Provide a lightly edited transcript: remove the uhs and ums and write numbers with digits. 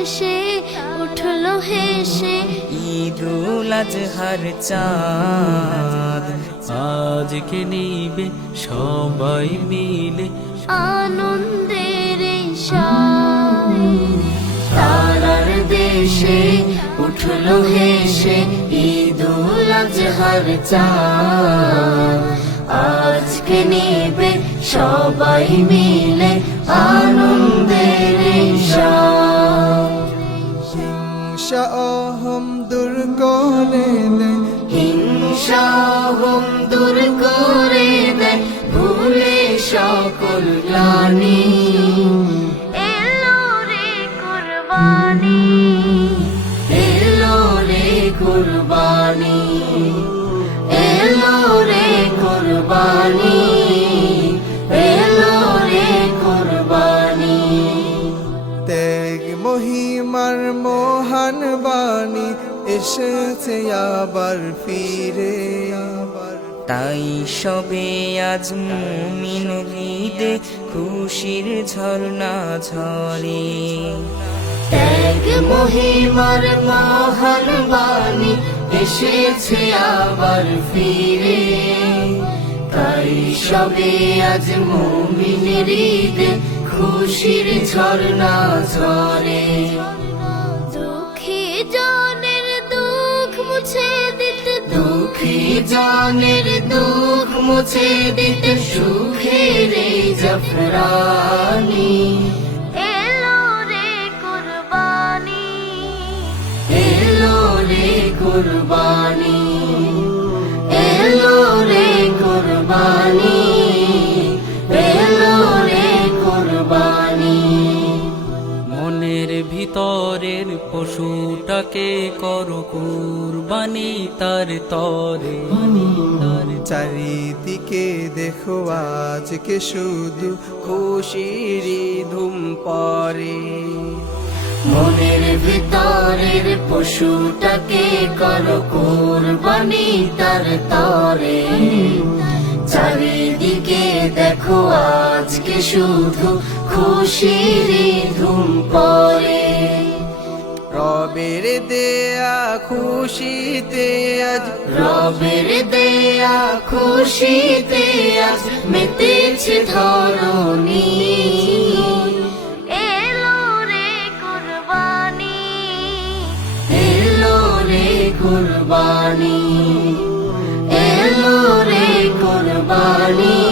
দেশে উঠলো হেসে ঈদুল আজহার চাঁদ আজকে নিবে সবাই মিলে আনন্দের সাথ তারার দেশে উঠলো হেসে ঈদুল আজহার চাঁদ আজকে নিবে সবাই মিলে আনন্দের সাথ হিংসা অহম দূর করে দেয় হিংসা অহম দূর করে দেয় ভুলে সকল গ্লানি এলো রে কুরবানি এলো রে কুরবানি এলো রে কুরবানি এলো রে কুরবানি ত্যাগ মহিমার মহান বাণী এসেছে আবার ফিরে তাই সবে আজ মুমিন হৃদে খুশির ঝর্ণা ঝরে ত্যাগ মহিমার মহান বাণী এসেছে আবার ফিরে তাই সবে আজ মুমিন হৃদে খুশির ঝর্ণা ঝরে দুঃখী জনের দুঃখ মুছে দিতে দুঃখী জনের দুঃখ মুছে দিতে সুখের এই জাফরানি এলো রে কুরবানি এলো রে কুরবানি এলো রে কুরবানি এলো রে কুরবানি মনের ভিতরের পশুটাকে করো কুরবানি তার তরে চারিদিকে দেখো আজকে শুধু খুশির ধুম পরে মনের ভিতরের পশুটাকে করো কুরবানি তার তরে চারিদিকে দেখো আজকে শুধু খুশির ধুম পড়ে রবের দেয়া খুশিতে আজ রবের দেয়া খুশিতে আজ মেতেছে ধরণী এলো রে কুরবানি এলো রে কুরবানি এলো রে কুরবানি